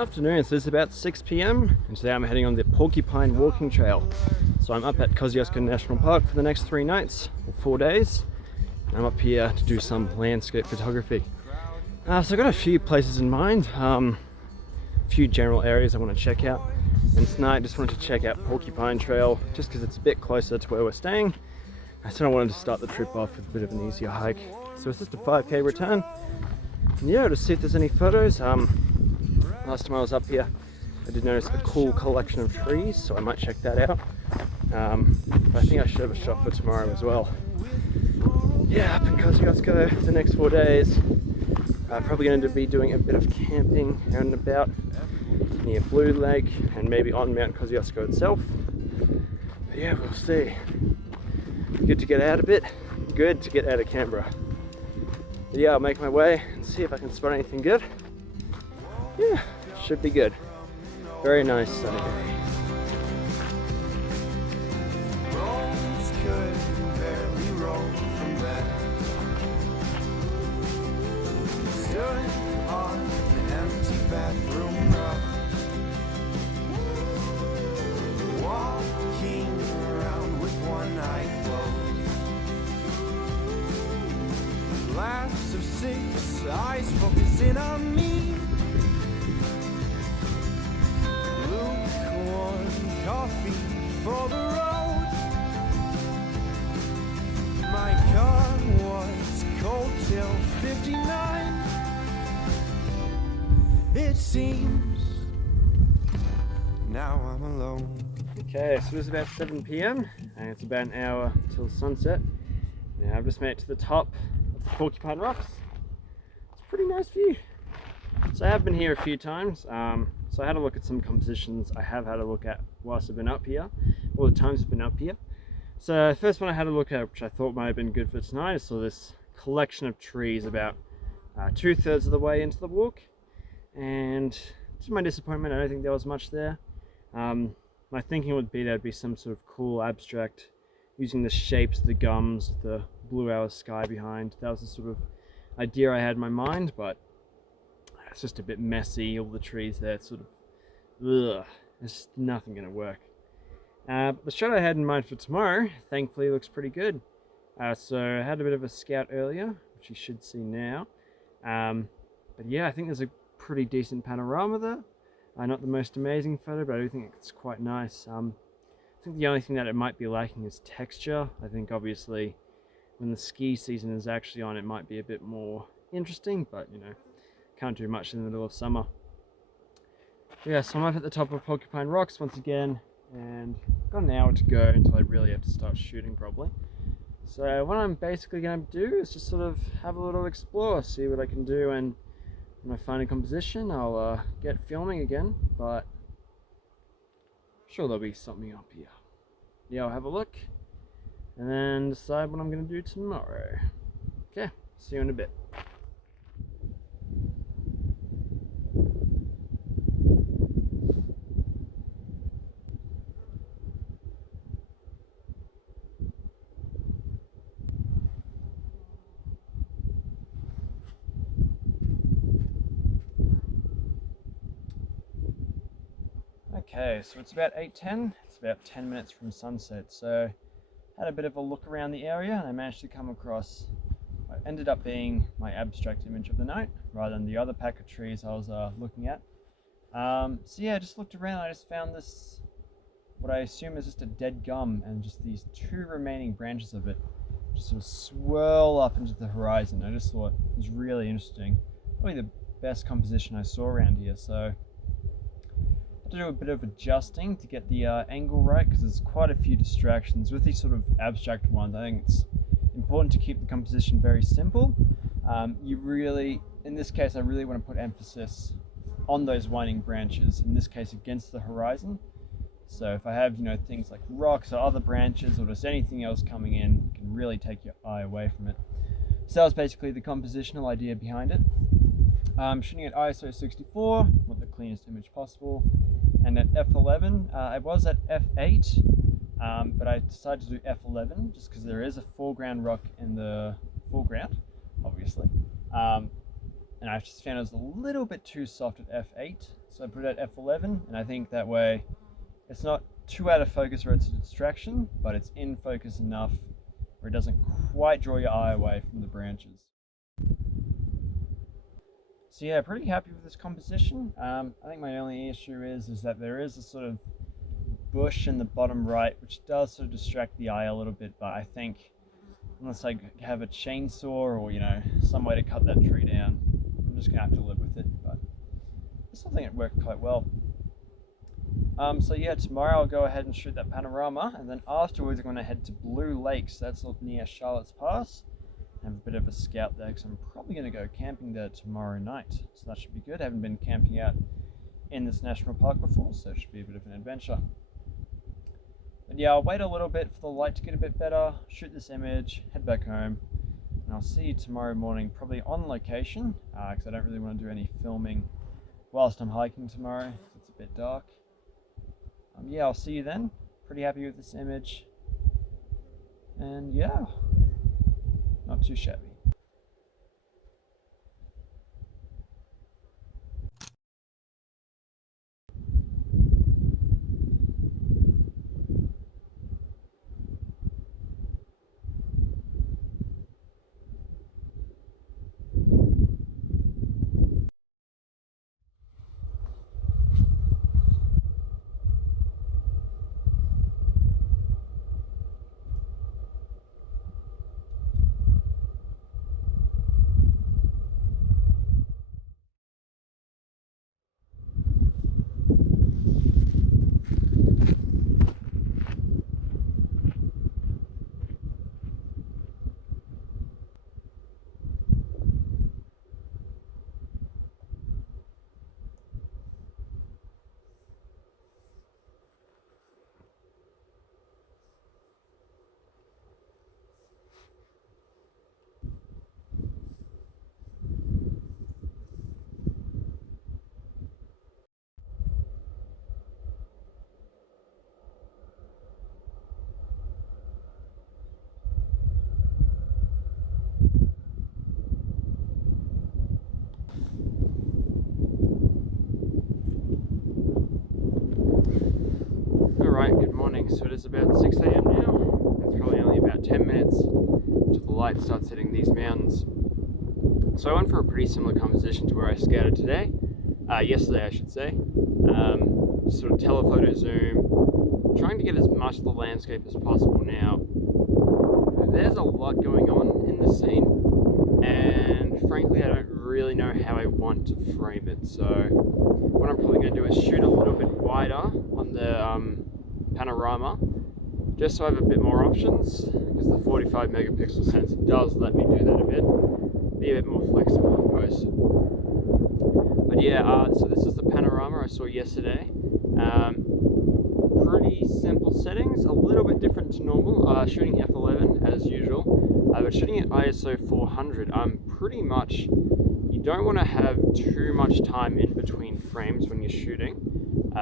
Afternoon, so it's about 6 p.m. and today I'm heading on the Porcupine walking trail. So I'm up at Kosciuszko National Park for the next 3 nights, or 4 days. I'm up here to do some landscape photography. So I've got a few places in mind, a few general areas I want to check out. And tonight I just wanted to check out Porcupine Trail, just because it's a bit closer to where we're staying. I sort of wanted to start the trip off with a bit of an easier hike. So it's just a 5k return. And yeah, to see if there's any photos. Last time I was up here, I did notice a cool collection of trees, so I might check that out. But I think I should have a shot for tomorrow as well. Yeah, up in Kosciuszko for the next 4 days. Probably going to be doing a bit of camping out and about near Blue Lake and maybe on Mount Kosciuszko itself. But yeah, we'll see. Good to get out a bit, good to get out of Canberra. But yeah, I'll make my way and see if I can spot anything good. Yeah, should be good. Very nice sunny day. Last of 6, eyes focusing on me. Lukewarm coffee for the road. My car was cold till 59. It seems now I'm alone. Okay, so it's about 7 p.m. and it's about an hour till sunset. Now I've just made it to the top of the Porcupine Rocks. It's a pretty nice view. So I have been here a few times. So I had a look at some compositions I have had a look at whilst I've been up here, all the times I've been up here. So the first one I had a look at, which I thought might have been good for tonight, is so this collection of trees about 2/3 of the way into the walk. And to my disappointment, I don't think there was much there. My thinking would be there'd be some sort of cool abstract using the shapes of the gums, the blue hour sky behind. That was the sort of idea I had in my mind, but it's just a bit messy, all the trees there, it's sort of, ugh, there's nothing gonna work. But the shot I had in mind for tomorrow, thankfully, looks pretty good. So I had a bit of a scout earlier, which you should see now. But yeah, I think there's a pretty decent panorama there. Not the most amazing photo, but I do think it's quite nice. I think the only thing that it might be lacking is texture. I think obviously when the ski season is actually on, it might be a bit more interesting, but you know, can't do much in the middle of summer. Yeah, so I'm up at the top of Porcupine Rocks once again, and got an hour to go until I really have to start shooting probably. So what I'm basically going to do is just sort of have a little explore, see what I can do, and when I find a composition, I'll get filming again, but I'm sure there'll be something up here. Yeah, I'll have a look, and then decide what I'm going to do tomorrow. Okay, see you in a bit. Okay, so it's about 8:10. It's about 10 minutes from sunset. So had a bit of a look around the area and I managed to come across what ended up being my abstract image of the night rather than the other pack of trees I was looking at. So yeah, I just looked around and I just found this, what I assume is just a dead gum, and just these 2 remaining branches of it just sort of swirl up into the horizon. I just thought it was really interesting. Probably the best composition I saw around here. So to do a bit of adjusting to get the angle right, because there's quite a few distractions with these sort of abstract ones. I think it's important to keep the composition very simple. You really, in this case, I really want to put emphasis on those winding branches, in this case against the horizon. So if I have, you know, things like rocks or other branches or just anything else coming in, it can really take your eye away from it. So that was basically the compositional idea behind it. I'm shooting at ISO 64, want the cleanest image possible. And at f11, I was at f8, but I decided to do f11 just because there is a foreground rock in the foreground, obviously. And I just found it was a little bit too soft at f8, So I put it at f11, and I think that way it's not too out of focus where it's a distraction, but it's in focus enough where it doesn't quite draw your eye away from the branches. So yeah, pretty happy with this composition. I think my only issue is that there is a sort of bush in the bottom right, which does sort of distract the eye a little bit, but I think unless I have a chainsaw or, some way to cut that tree down, I'm just gonna have to live with it, but it's something that worked quite well. So yeah, tomorrow I'll go ahead and shoot that panorama, and then afterwards I'm gonna head to Blue Lakes. That's near Charlotte's Pass. Have a bit of a scout there because I'm probably gonna go camping there tomorrow night. So that should be good. I haven't been camping out in this national park before, so it should be a bit of an adventure. But yeah, I'll wait a little bit for the light to get a bit better, shoot this image, head back home, and I'll see you tomorrow morning, probably on location, because I don't really want to do any filming whilst I'm hiking tomorrow. It's a bit dark. Yeah, I'll see you then. Pretty happy with this image. And yeah, not too shabby. Alright, good morning. So it is about 6 a.m. now. It's probably only about 10 minutes till the light starts hitting these mountains. So I went for a pretty similar composition to where I scouted today. Yesterday, I should say. Sort of telephoto zoom, trying to get as much of the landscape as possible now. There's a lot going on in this scene, and frankly I don't really know how I want to frame it, so what I'm probably going to do is shoot a little bit wider on the panorama, just so I have a bit more options, because the 45 megapixel sensor does let me do that a bit, be a bit more flexible in post. But yeah, so this is the panorama I saw yesterday. Pretty simple settings, a little bit different to normal, shooting f11 as usual, but shooting at ISO 400. Pretty much, you don't want to have too much time in between frames when you're shooting,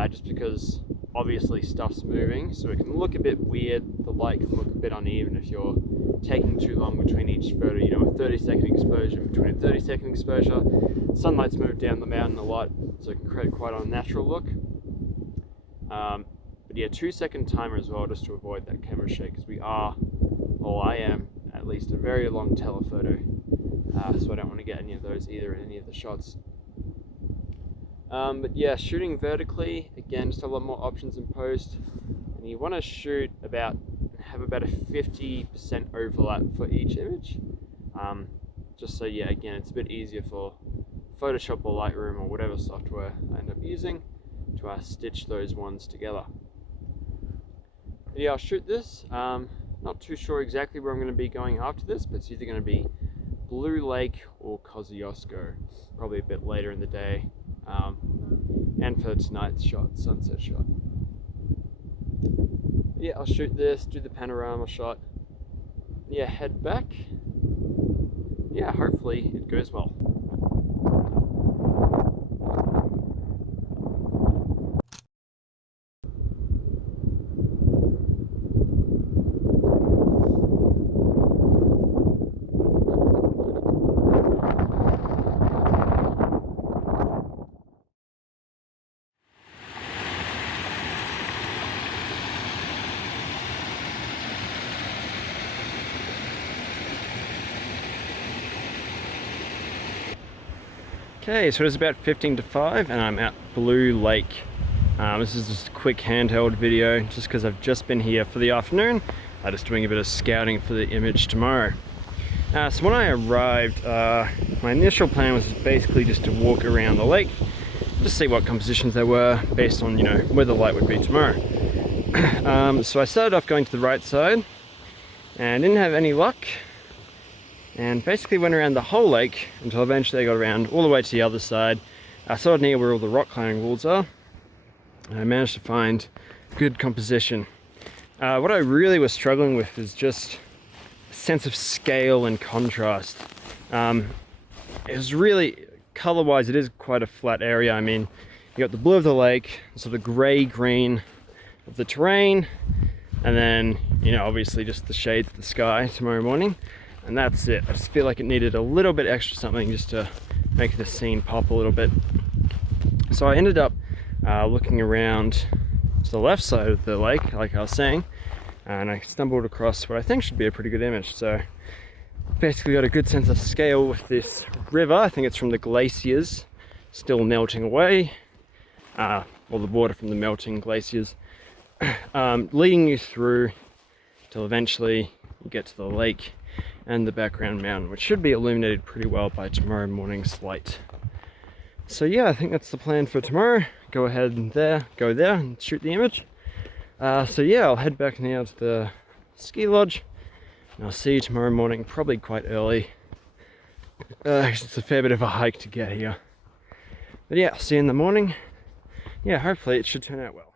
just because obviously stuff's moving, so it can look a bit weird, the light can look a bit uneven if you're taking too long between each photo. A 30-second exposure between a 30-second exposure, sunlight's moved down the mountain a lot, so it can create quite a natural look. But yeah, 2-second timer as well, just to avoid that camera shake, because I am at least a very long telephoto, so I don't want to get any of those either in any of the shots. But yeah, shooting vertically, again, just a lot more options in post, and you want to have about a 50% overlap for each image, just so yeah, again, it's a bit easier for Photoshop or Lightroom or whatever software I end up using to stitch those ones together. But yeah, I'll shoot this. Not too sure exactly where I'm going to be going after this, but it's either going to be Blue Lake or Kosciuszko, probably a bit later in the day, and for tonight's sunset shot. Yeah, I'll shoot this, do the panorama shot, yeah, head back. Yeah, hopefully it goes well. Okay, so it's about 15 to 5 and I'm at Blue Lake. This is just a quick handheld video just because I've just been here for the afternoon. I'm just doing a bit of scouting for the image tomorrow. So when I arrived, my initial plan was basically just to walk around the lake, just see what compositions there were based on, where the light would be tomorrow. So I started off going to the right side and didn't have any luck, and basically went around the whole lake until eventually I got around all the way to the other side, sort of near where all the rock climbing walls are, and I managed to find good composition. What I really was struggling with is just a sense of scale and contrast. It was really, color-wise, it is quite a flat area. I mean, you got the blue of the lake, sort of gray-green of the terrain, and then, obviously just the shades of the sky tomorrow morning, and that's it. I just feel like it needed a little bit extra something just to make the scene pop a little bit. So I ended up looking around to the left side of the lake, like I was saying, and I stumbled across what I think should be a pretty good image. So basically got a good sense of scale with this river. I think it's from the glaciers still melting away, or the water from the melting glaciers, leading you through till eventually you get to the lake and the background mountain, which should be illuminated pretty well by tomorrow morning's light. So yeah, I think that's the plan for tomorrow. Go ahead and go there and shoot the image. So yeah, I'll head back now to the ski lodge, and I'll see you tomorrow morning, probably quite early. It's a fair bit of a hike to get here. But yeah, I'll see you in the morning. Yeah, hopefully it should turn out well.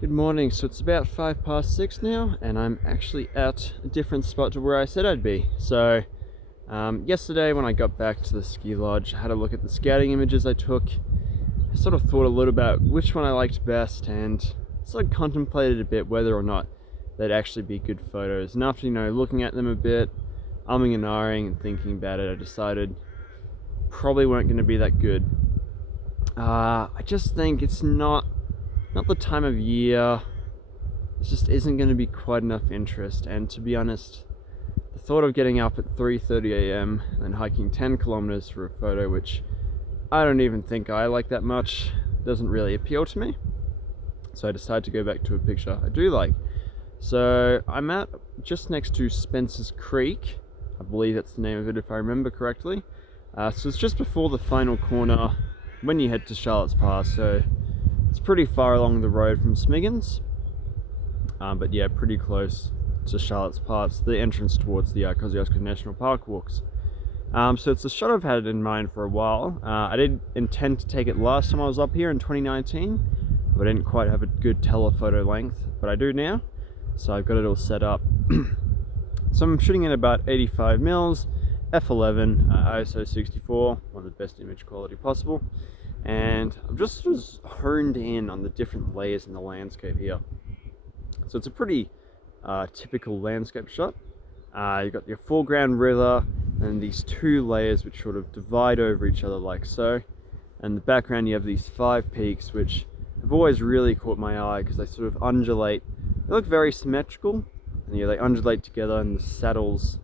Good morning. So it's about 6:05 now, and I'm actually at a different spot to where I said I'd be. So yesterday when I got back to the ski lodge, I had a look at the scouting images I took. I sort of thought a little about which one I liked best, and sort of contemplated a bit whether or not they'd actually be good photos. And after, looking at them a bit, umming and ahhing and thinking about it, I decided probably weren't going to be that good. I just think it's not the time of year. It just isn't going to be quite enough interest, and to be honest, the thought of getting up at 3:30 a.m. and hiking 10 kilometers for a photo, which I don't even think I like that much, doesn't really appeal to me. So I decided to go back to a picture I do like. So I'm at just next to Spencer's Creek, I believe that's the name of it if I remember correctly. So it's just before the final corner when you head to Charlotte's Pass, so it's pretty far along the road from Smiggins, but yeah, pretty close to Charlotte's Pass, the entrance towards the Kosciuszko National Park walks. So it's a shot I've had in mind for a while. I did intend to take it last time I was up here in 2019, but I didn't quite have a good telephoto length, but I do now, so I've got it all set up. So I'm shooting at about 85 mils, f11, ISO 64, one of the best image quality possible. And I've just was honed in on the different layers in the landscape here. So it's a pretty typical landscape shot. You've got your foreground river and these two layers which sort of divide over each other like so. And in the background you have these 5 peaks which have always really caught my eye because they sort of undulate. They look very symmetrical, and they undulate together, and the saddles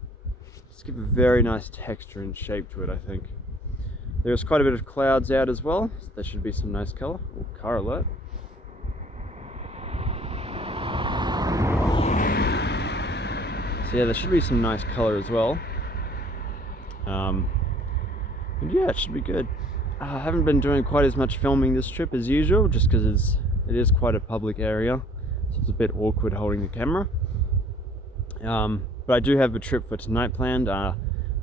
just give a very nice texture and shape to it, I think. There's quite a bit of clouds out as well, so there should be some nice colour. Oh, car alert. So yeah, there should be some nice colour as well. And yeah, it should be good. I haven't been doing quite as much filming this trip as usual, just because it is quite a public area, so it's a bit awkward holding the camera. But I do have a trip for tonight planned.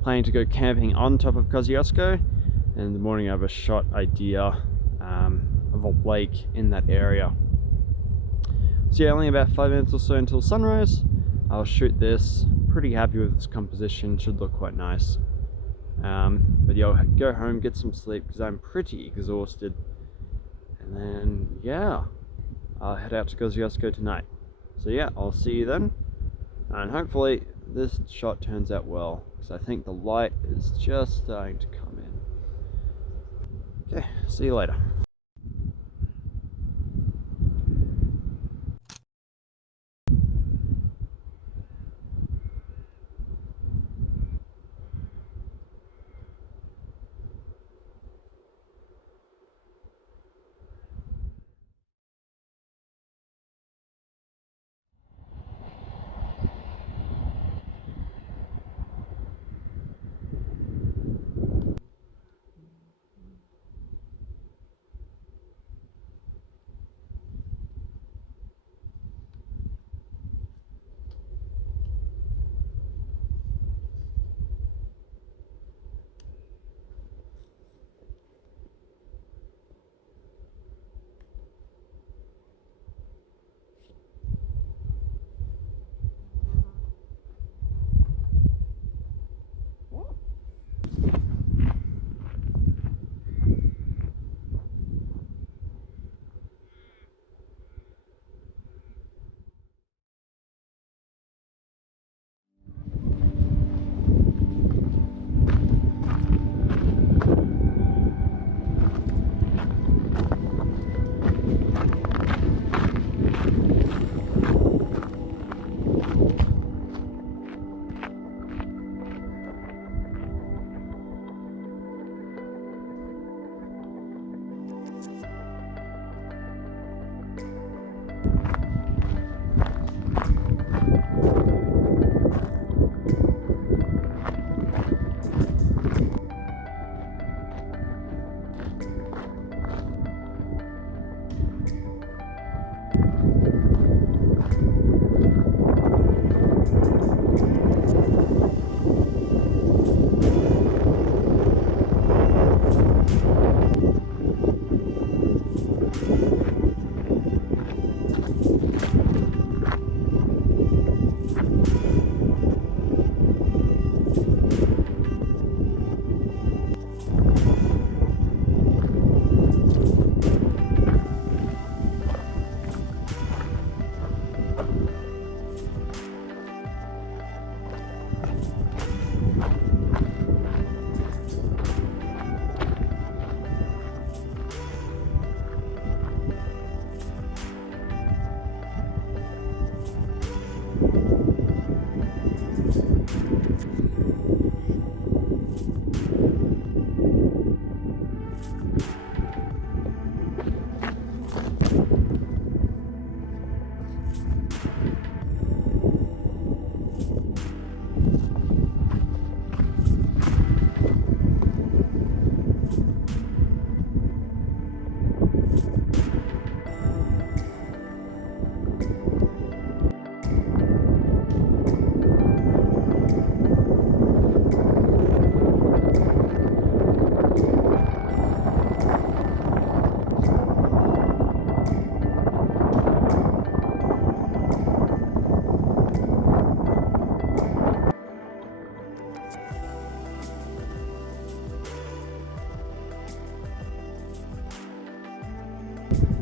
Planning to go camping on top of Kosciuszko, and in the morning I have a shot idea of a lake in that area. So yeah, only about 5 minutes or so until sunrise. I'll shoot this. Pretty happy with this composition, should look quite nice. But yeah, I'll go home, get some sleep because I'm pretty exhausted, and then yeah, I'll head out to Kosciuszko tonight. So yeah, I'll see you then, and hopefully this shot turns out well, because I think the light is just starting to come in. Okay, see you later.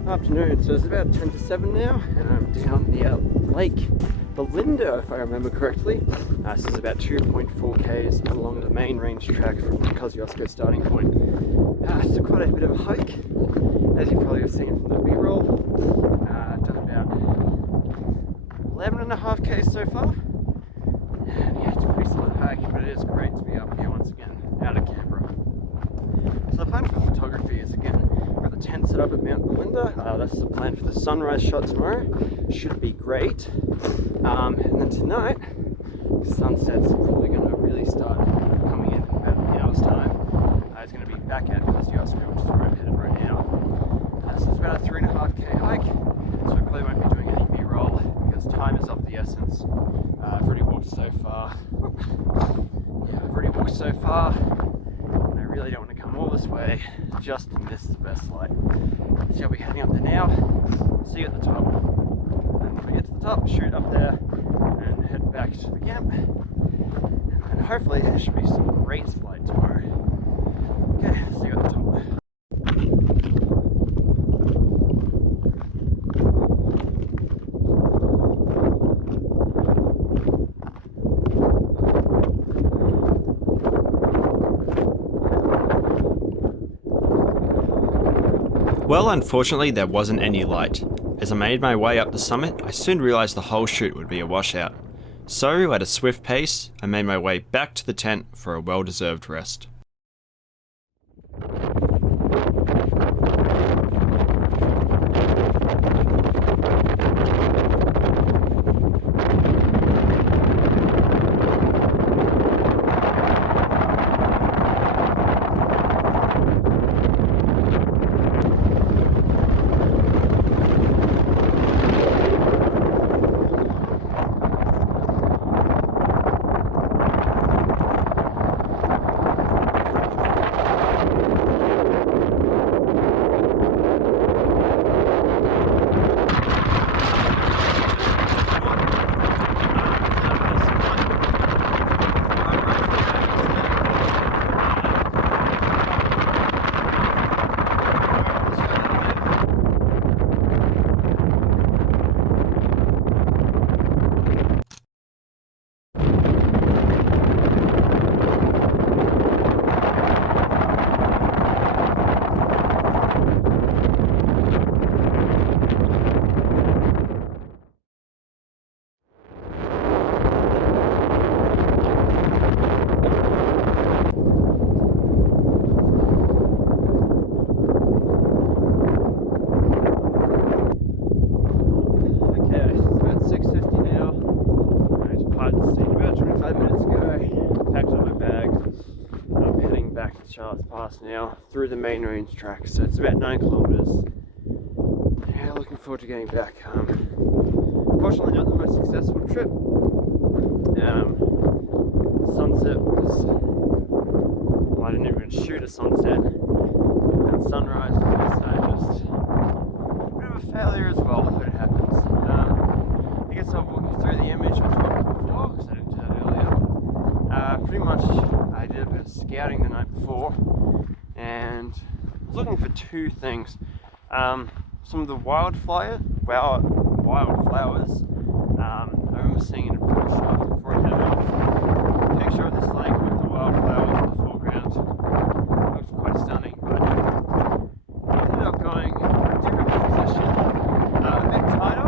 Afternoon, so it's about 10 to 7 now, and I'm down the lake, the Linda, if I remember correctly. This is about 2.4 k's along the main range track from the Kosciuszko starting point. It's quite a bit of a hike, as you probably have seen from the B-roll. I've done about 11.5 k's so far, and yeah, it's pretty excellent hike, but it is great to be up here once again, out of camera. So the plan for photography is, again, we've got the tent set up at Mount Melinda. That's the plan for the sunrise shot tomorrow. Should be great. And then tonight, the sunset's probably going to really start coming in about an hour's time. It's going to be back at Kosciuszko, which is where I'm headed right now. So it's about a 3.5k hike, so I probably won't be doing any B-roll because time is of the essence. I've already walked so far. And I really don't want to come all this way just to miss the best light. So I'll be heading up there now. See you at the top. And when we get to the top, shoot up there and head back to the camp. And hopefully there should be some great flight tomorrow. Okay, see you at the top. Well, unfortunately there wasn't any light. As I made my way up the summit, I soon realised the whole shoot would be a washout. So, at a swift pace, I made my way back to the tent for a well-deserved rest. Charles Pass now through the main range track, so it's about 9 kilometers. Yeah, looking forward to getting back. Unfortunately, not the most successful trip. Sunset was, well, I didn't even shoot a sunset, and sunrise was just a bit of a failure as well, but it happens. I guess I'll walk you through the image I talked before, because I didn't do that earlier. Pretty much I did a bit of scouting the night before and was looking for two things. Some of the wildflowers. I remember seeing in a brochure before I headed off a picture of this lake with the wildflowers in the foreground. It looked quite stunning, but I ended up going for a different position, a bit tighter.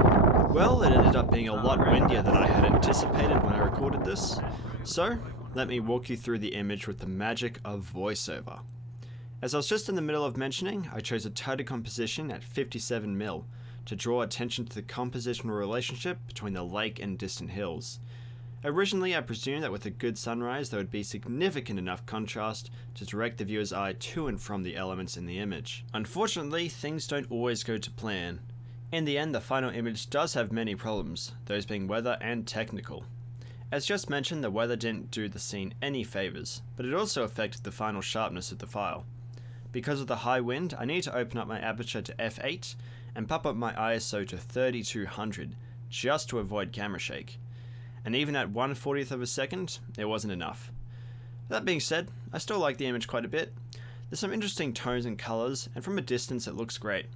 Well, it ended up being a lot windier than I had anticipated when I recorded this, so let me walk you through the image with the magic of voiceover. As I was just in the middle of mentioning, I chose a tighter composition at 57mm to draw attention to the compositional relationship between the lake and distant hills. Originally, I presumed that with a good sunrise there would be significant enough contrast to direct the viewer's eye to and from the elements in the image. Unfortunately, things don't always go to plan. In the end, the final image does have many problems, those being weather and technical. As just mentioned, the weather didn't do the scene any favours, but it also affected the final sharpness of the file. Because of the high wind, I need to open up my aperture to f8 and pop up my ISO to 3200 just to avoid camera shake. And even at 1/40th of a second, it wasn't enough. That being said, I still like the image quite a bit. There's some interesting tones and colours, and from a distance it looks great.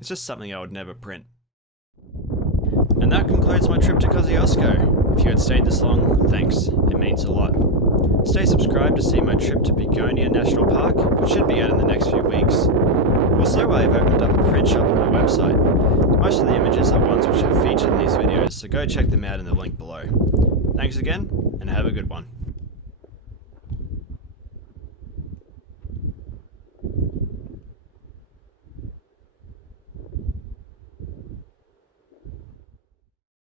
It's just something I would never print. And that concludes my trip to Kosciuszko. If you had stayed this long, thanks, it means a lot. Stay subscribed to see my trip to Porcupine National Park, which should be out in the next few weeks. Also, I've opened up a print shop on my website. Most of the images are ones which are featured in these videos, so go check them out in the link below. Thanks again, and have a good one.